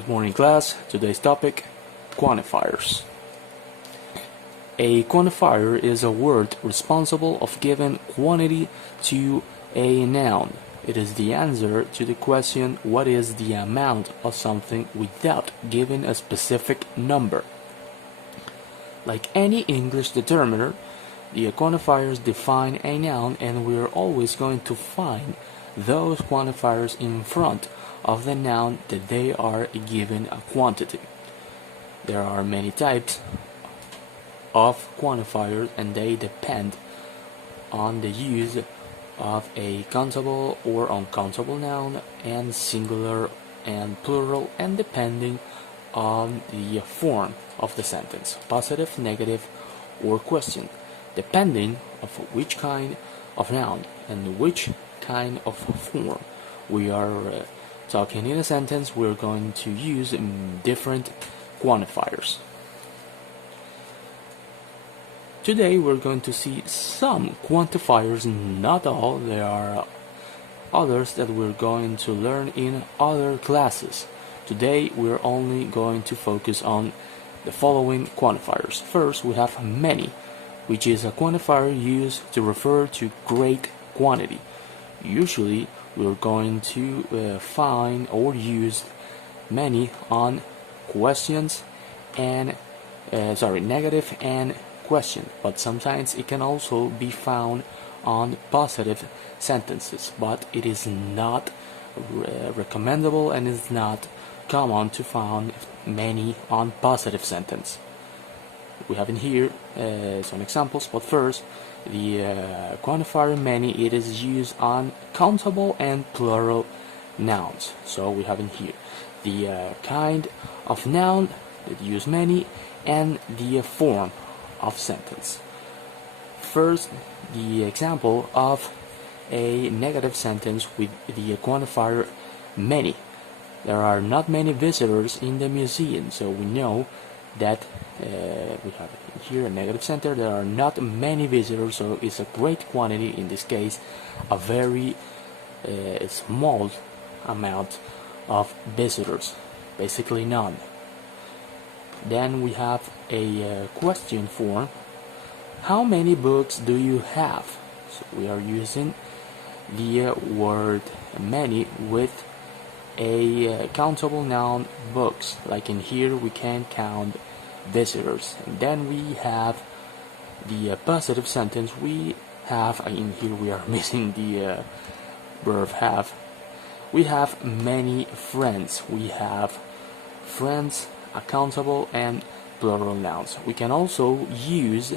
Good morning, class. Today's topic, quantifiers. A quantifier is a word responsible of giving quantity to a noun. It is the answer to the question, what is the amount of something, without giving a specific number. Like any English determiner, the quantifiers define a noun, and we are always going to find those quantifiers in front of the noun that they are given a quantity. There are many types of quantifiers, and they depend on the use of a countable or uncountable noun, and singular and plural, and depending on the form of the sentence, positive, negative, or question, depending of which kind of noun and which kind of form we are talking in a sentence. We're going to use different quantifiers. Today we're going to see some quantifiers, not all. There are others that we're going to learn in other classes. Today we're only going to focus on the following quantifiers. First, we have many, which is a quantifier used to refer to great quantity. Usually we're going to find or use many on questions and negative and question, but sometimes it can also be found on positive sentences, but it is not recommendable and is not common to find many on positive sentence. We have in here some examples, but first, the quantifier many, it is used on countable and plural nouns. So we have in here the kind of noun that use many and the form of sentence. First, the example of a negative sentence with the quantifier many. There are not many visitors in the museum, so we know that we have here a negative sentence. There are not many visitors, so it's a great quantity. In this case, a very small amount of visitors, basically none. Then we have a question form. How many books do you have? So we are using the word many with a countable noun, books. Like in here, we can count visitors. And then we have the positive sentence. We have in here, we are missing the verb have. We have many friends. We have friends, accountable and plural nouns. We can also use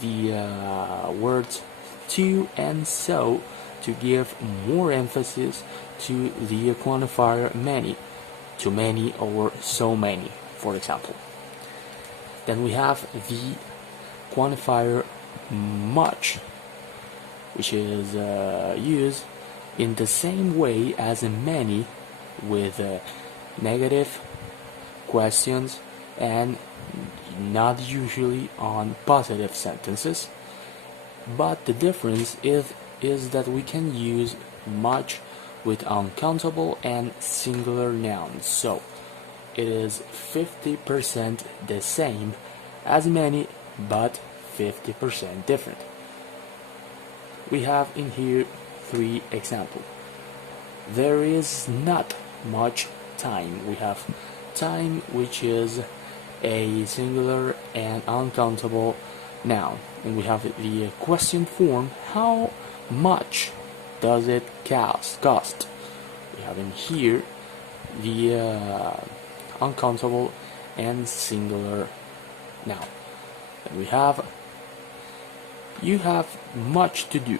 the words to and so to give more emphasis to the quantifier many, to many or so many, for example. Then we have the quantifier much, which is used in the same way as many, with negative questions and not usually on positive sentences. But the difference is that we can use much with uncountable and singular nouns. So it is 50% the same as many, but 50% different. We have in here 3 examples. There is not much time. We have time, which is a singular and uncountable noun. And we have the question form. How much does it cost? We have in here the uncountable and singular noun. And we have, you have much to do,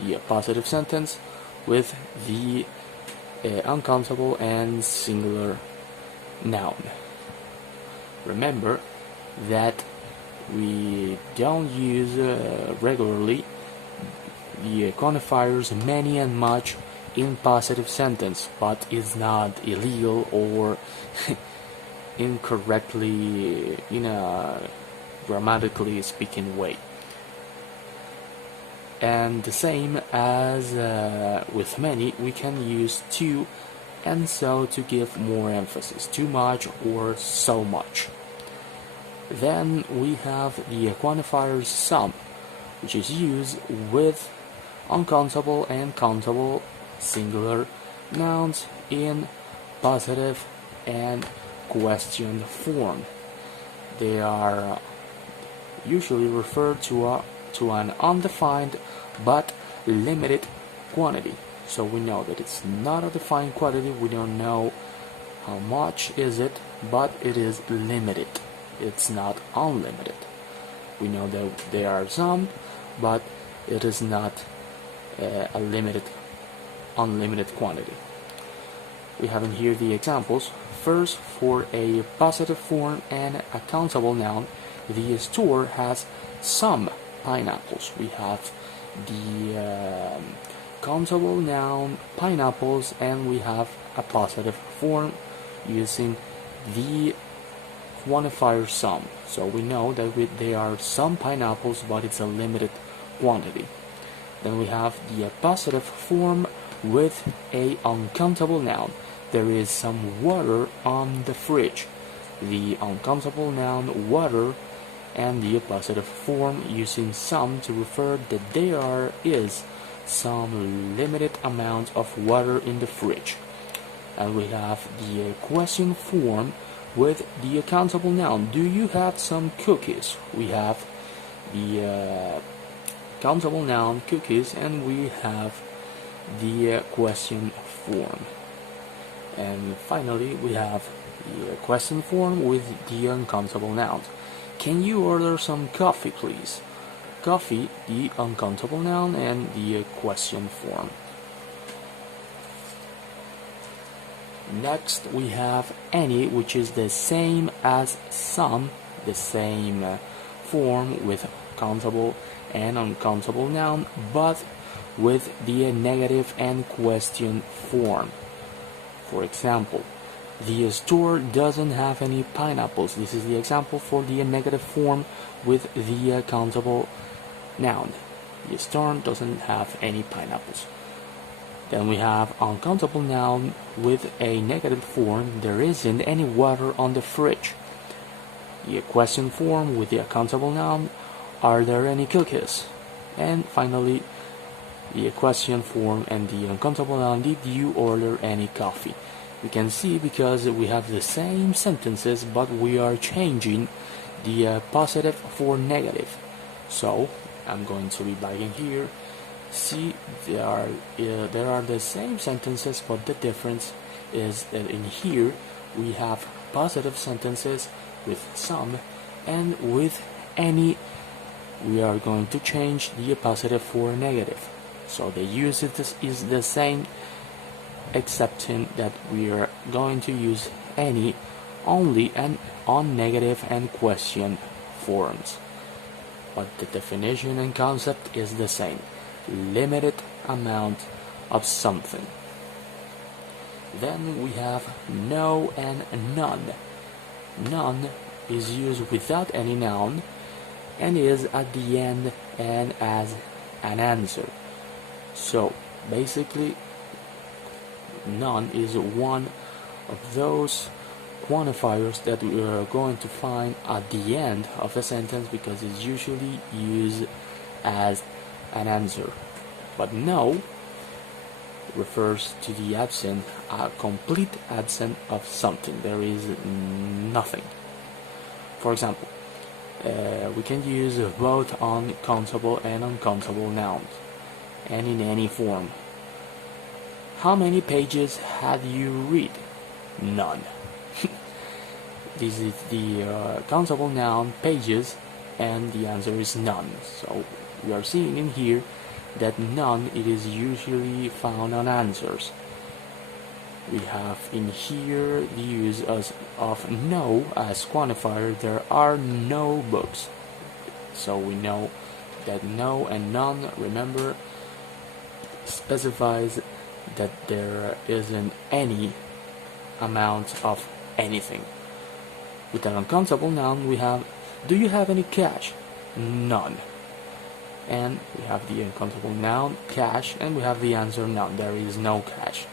the positive sentence with the uncountable and singular noun. Remember that we don't use regularly the quantifiers many and much in positive sentence, but it's not illegal or incorrectly in a grammatically speaking way. And the same as with many, we can use to and so to give more emphasis, too much or so much. Then we have the quantifier sum, which is used with uncountable and countable singular nouns in positive and question form. They are usually referred to an undefined but limited quantity. So we know that it's not a defined quantity. We don't know how much is it, but it is limited. It's not unlimited. We know that there are some, but it is not a unlimited quantity. We have in here the examples. First, for a positive form and a countable noun, the store has some pineapples. We have the countable noun pineapples, and we have a positive form using the quantifier sum. So we know that there are some pineapples, but it's a limited quantity. Then we have the positive form with a uncountable noun. There is some water on the fridge. The uncountable noun water and the positive form using some to refer that there is some limited amount of water in the fridge. And we have the question form with the countable noun. Do you have some cookies? We have the countable noun cookies, and we have the question form. And finally, we have the question form with the uncountable nouns. Can you order some coffee, please? Coffee, the uncountable noun, and the question form. Next, we have any, which is the same as some, the same form with countable and uncountable noun, but with the negative and question form. For example, the store doesn't have any pineapples. This is the example for the negative form with the countable noun. The store doesn't have any pineapples. Then we have uncountable noun with a negative form. There isn't any water on the fridge. The question form with the countable noun. Are there any cookies? And finally, the question form and the uncountable noun. Did you order any coffee? We can see because we have the same sentences, but we are changing the positive for negative. So I'm going to read back in here. See, there are the same sentences, but the difference is that in here we have positive sentences with some, and with any we are going to change the positive for negative. So the usage is the same, excepting that we are going to use any only and on negative and question forms. But the definition and concept is the same. Limited amount of something. Then we have no and none. None is used without any noun and is at the end and as an answer. So basically, none is one of those quantifiers that we are going to find at the end of a sentence because it's usually used as an answer. But no refers to the absent, a complete absence of something. There is nothing. For example, we can use both uncountable and uncountable nouns, and in any form. How many pages have you read? None. This is the countable noun pages, and the answer is none. So we are seeing in here that none, it is usually found on answers. We have in here the use of no as quantifier. There are no books. So we know that no and none, remember, specifies that there isn't any amount of anything. With an uncountable noun we have, do you have any cash? None. And we have the uncountable noun cash, and we have the answer none. There is no cash.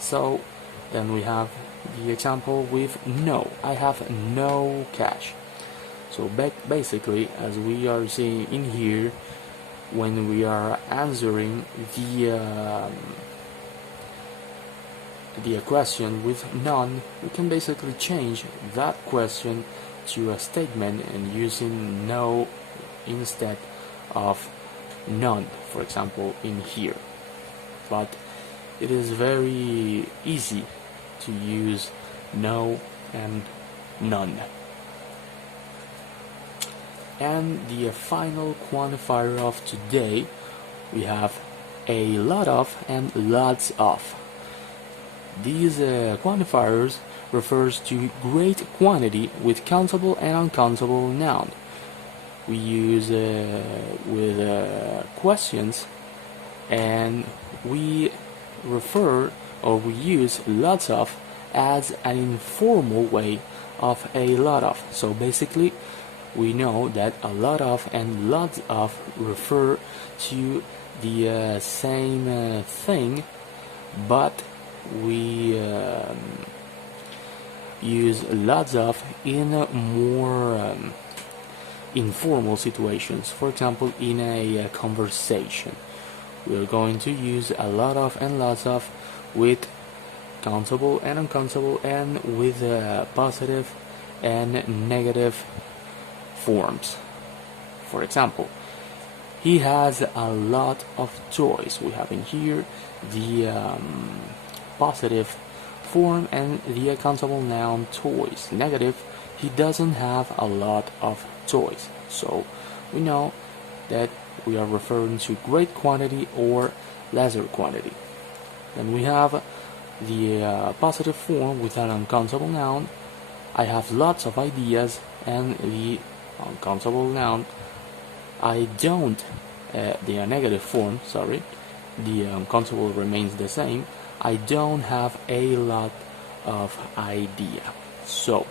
So then we have the example with no. I have no cash. So basically, as we are seeing in here, when we are answering the question with none, we can basically change that question to a statement and using no instead of none, for example, in here. But it is very easy to use no and none. And the final quantifier of today, we have a lot of and lots of. These quantifiers refers to great quantity with countable and uncountable noun. We use with questions, and we refer or we use lots of as an informal way of a lot of. So basically, we know that a lot of and lots of refer to the same thing, but we use lots of in more informal situations. For example, in a conversation, we're going to use a lot of and lots of with countable and uncountable and with positive and negative forms. For example, he has a lot of toys. We have in here the positive form and the uncountable noun toys. Negative, he doesn't have a lot of toys. So we know that we are referring to great quantity or lesser quantity. Then we have the positive form with an uncountable noun. I have lots of ideas, and the uncountable noun, I don't, the negative form, sorry, the uncountable remains the same. I don't have a lot of idea. So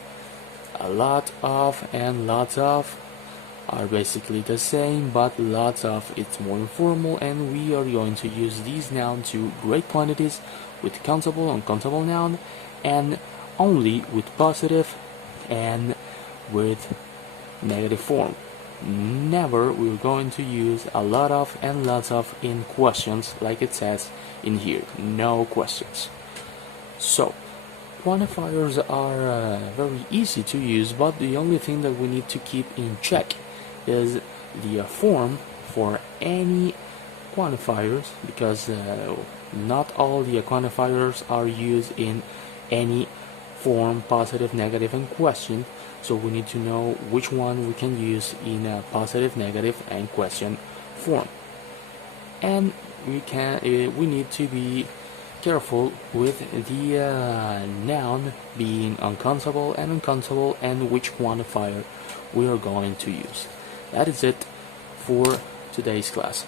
a lot of and lots of are basically the same, but lots of it's more informal, and we are going to use these nouns to great quantities with countable, uncountable noun, and only with positive and with negative form. Never we're going to use a lot of and lots of in questions like it says in here. No questions. So quantifiers are very easy to use, but the only thing that we need to keep in check is the form for any quantifiers, because not all the quantifiers are used in any form, positive, negative, and question. So we need to know which one we can use in a positive, negative, and question form. And we need to be careful with the noun being uncountable and uncountable, and which quantifier we are going to use. That is it for today's class.